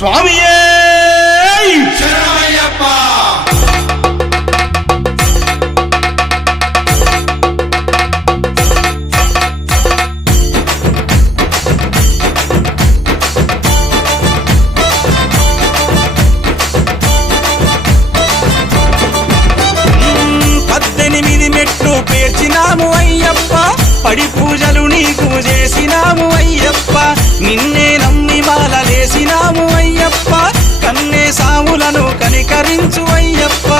స్వామియే శరణమయ్యప్ప. పద్దెనిమిది మెట్లు పేర్చినాము అయ్యప్ప, పడి పూజలు నీకు చేసినాము అయ్యప్ప, నిన్నే నమ్మి మాలలేసినాము అయ్యప్ప, కన్నే సాములను కనికరించు అయ్యప్ప,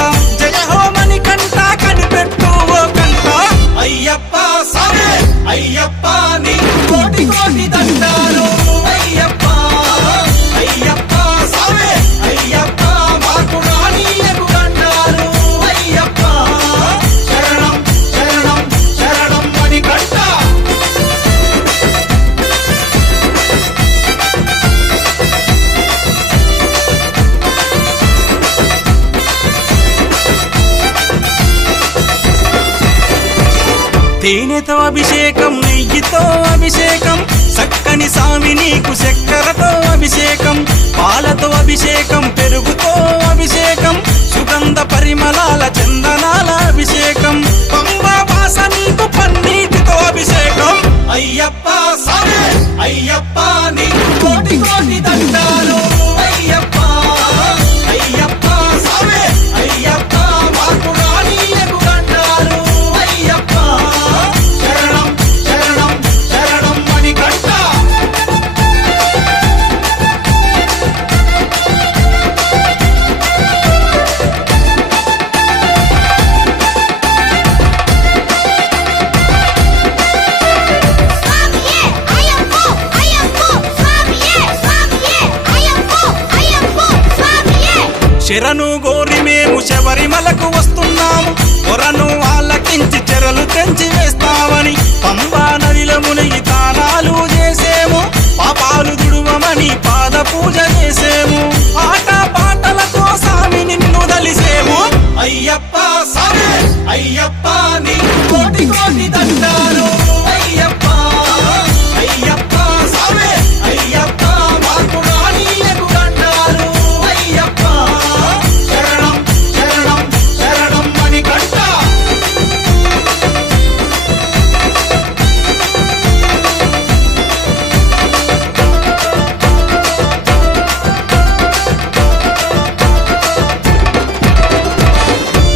జయ హోమని కంట కనిపెట్టు ఓ కంట అయ్యప్ప సామే అయ్యప్ప నీకు కోటి కోటి దండాలు అయ్యప్ప. అయ్యప్ప సామే అయ్యప్ప మాకు రానీయకు దండాలు అయ్యప్ప. శరణం శరణం శరణం అని కంట. తేనెతో అభిషేకం, నెయ్యితో అభిషేకం, చక్కని సామి నీకు చక్కెరతో అభిషేకం, పాలతో అభిషేకం, పెరుగుతో అభిషేకం, సుగంధ పరిమళాల చందనాల అభిషేకం, పంబా వాస నీకు పన్నీటితో అభిషేకం. అయ్యప్ప సామే అయ్యప్ప నీకు కోటి కోటి దండాలు అయ్యప్ప. అయ్యప్ప సామే అయ్యప్ప మాకు రానీయకు దండాలు అయ్యప్ప. శరణం శరణం శరణం అని కంట. స్వామియే అయ్యప్పో అయ్యప్పో స్వామియే స్వామియే అయ్యప్పో అయ్యప్పో స్వామియే. శరణు గోరి మేము శబరిమలకు వస్తున్నాము, కొరను ఆలకించి చెరలు తెంచి వేస్తామని, పంబా నదిలో మునిగి తానాలు చేసేము, పాపాలు దుడువమని పాద పూజ చేసేము, ఆట పాటలతో సామి నిన్ను దలిసేము. అయ్యప్ప సామే అయ్యప్ప నీకు కోటి కోటి దండాలు అయ్యప్ప. అయ్యప్ప సామే అయ్యప్ప మాకు రానీయకు దండాలు అయ్యప్ప. శరణం శరణం శరణం అని కంట.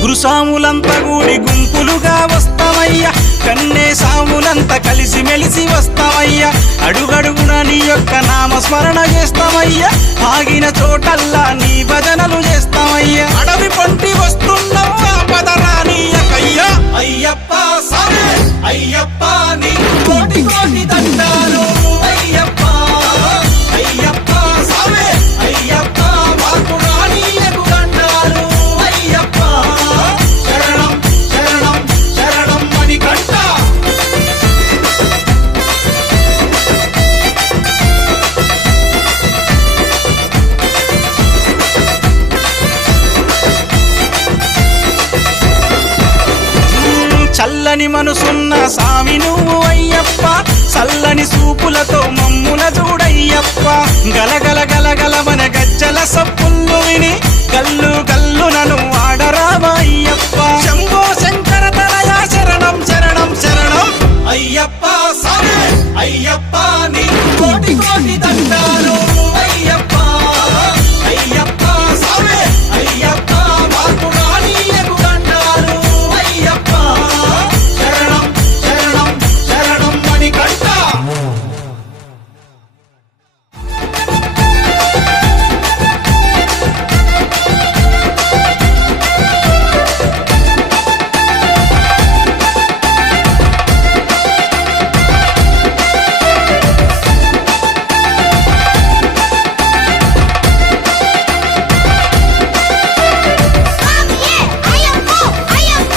గురుసాములంతా కూడి గుంపులుగా వస్తామయ్యా, కన్నే సాములంతా కలిసి మెలిసి వస్తామయ్యా, అడుగడుగున నీ యొక్క నామస్మరణ చేస్తామయ్యా, ఆగిన చోటల్లా నీ భజనలు చేస్తామయ్యా, అడవి పొంటి వస్తున్నావు ఆపదరానీయకయ్యా. అయ్యప్ప సామే అయ్యప్ప నీకు కోటి కోటి దండాలు అయ్యప్ప. అయ్యప్ప సామే అయ్యప్ప మాకు రానీయకు దండాలు అయ్యప్ప. శరణం శరణం శరణం అని కంట. చల్లని మనసున్న సామి నువ్వు అయ్యప్ప, చల్లని సూపులతో మమ్ముల చూడయ్యప్ప, గలగల గలగలమని